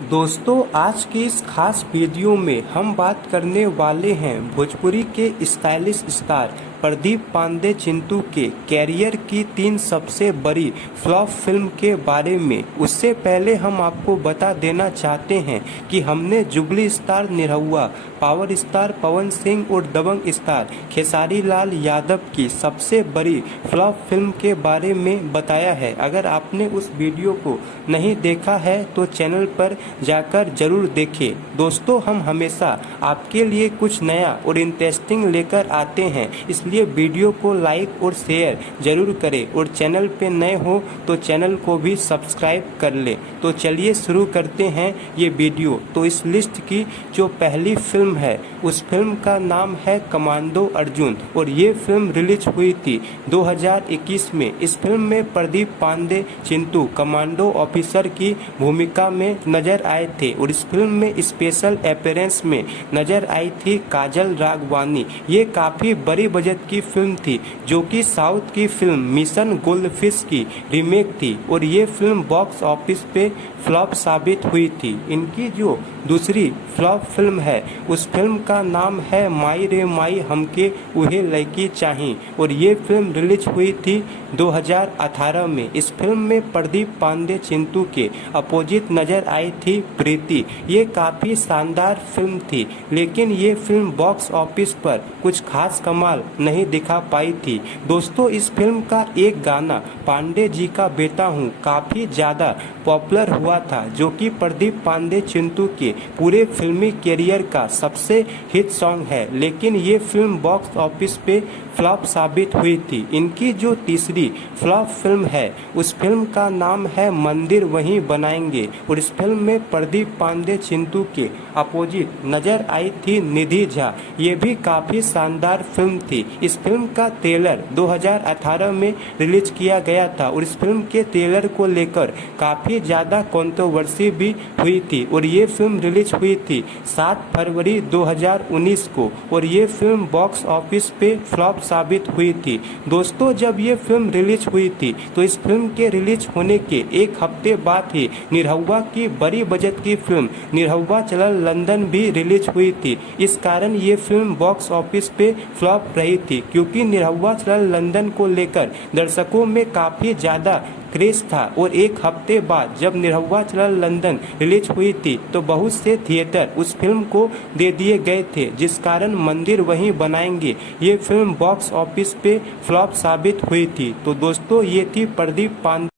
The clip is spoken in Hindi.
दोस्तों, आज की इस खास वीडियो में हम बात करने वाले हैं भोजपुरी के स्टाइलिश स्टार प्रदीप पांडे चिंटू के कैरियर की 3 सबसे बड़ी फ्लॉप फिल्म के बारे में। उससे पहले हम आपको बता देना चाहते हैं कि हमने jubilee star Nirahua, power star Pawan Singh और दबंग स्टार खेसारी लाल यादव की सबसे बड़ी फ्लॉप फिल्म के बारे में बताया है। अगर आपने उस वीडियो को नहीं देखा है तो चैनल पर जाकर जरूर देखें। दोस्तों, हम हमेशा आपके लिए कुछ नया और इंटरेस्टिंग लेकर आते हैं, इसलिए वीडियो को लाइक और शेयर जरूर करें और चैनल पे नए हो तो चैनल को भी सब्सक्राइब कर ले। तो चलिए शुरू करते हैं ये वीडियो। तो इस लिस्ट की जो पहली फिल्म है उस फिल्म का नाम है कमांडो अर्जुन और ये फिल्म रिलीज हुई थी 2021 में। इस फिल्म में प्रदीप पांडे चिंटू कमांडो ऑफिसर की भूमिका में नजर आए थे और इस फिल्म में स्पेशल अपीयरेंस में नजर आई थी काजल राघवानी। ये काफी बड़ी बजट की फिल्म थी जो कि साउथ की फिल्म मिशन गोल्डफिश की रीमेक थी और ये फिल्म बॉक्स ऑफिस पे फ्लॉप साबित हुई थी। इनकी जो दूसरी फ्लॉप फिल्म है उस फिल्म का नाम है माई रे माई हमके उहे लड़की चाही और ये फिल्म रिलीज हुई थी 2018 में। इस फिल्म में प्रदीप पांडे चिंटू के अपोजिट नजर आई थी प्रीति। ये काफी शानदार फिल्म थी, लेकिन ये फिल्म बॉक्स ऑफिस पर कुछ खास कमाल नहीं दिखा पाई थी। दोस्तों, इस फिल्म का एक गाना पांडे जी का बेटा हूँ काफी ज्यादा पॉपुलर हुआ था, जो कि प्रदीप पांडे चिंटू के पूरे फिल्मी कैरियर का सबसे हिट सॉन्ग है, लेकिन ये फिल्म बॉक्स ऑफिस पे फ्लॉप साबित हुई थी। इनकी जो तीसरी फ्लॉप फिल्म है उस फिल्म का नाम है मंदिर वहीं बनाएंगे और इस फिल्म में प्रदीप पांडे चिंटू के अपोजिट नजर आई थी निधि झा। ये भी काफी शानदार फिल्म थी। इस फिल्म का ट्रेलर 2018 में रिलीज किया गया था और इस फिल्म के ट्रेलर को लेकर काफी ज्यादा कंट्रोवर्सी भी हुई थी और ये फिल्म रिलीज हुई थी 7 फरवरी 2019 को और ये फिल्म बॉक्स ऑफिस पे फ्लॉप साबित हुई थी। दोस्तों, जब ये फिल्म रिलीज हुई थी तो इस फिल्म के रिलीज होने के एक हफ्ते बाद ही निरहुआ की बड़ी बजट की फिल्म निरहुआ चलल लंदन भी रिलीज हुई थी। इस कारण ये फिल्म बॉक्स ऑफिस पे फ्लॉप रही थी, क्योंकि निरहुआ चलल लंदन को लेकर दर्शकों में काफी ज्यादा क्रेज था और एक हफ्ते बाद जब निरहुआ चलल लंदन रिलीज हुई थी तो बहुत से थिएटर उस फिल्म को दे दिए गए थे, जिस कारण मंदिर वहीं बनाएंगे ये फिल्म बॉक्स ऑफिस पे फ्लॉप साबित हुई थी। तो दोस्तों, ये थी प्रदीप पांडे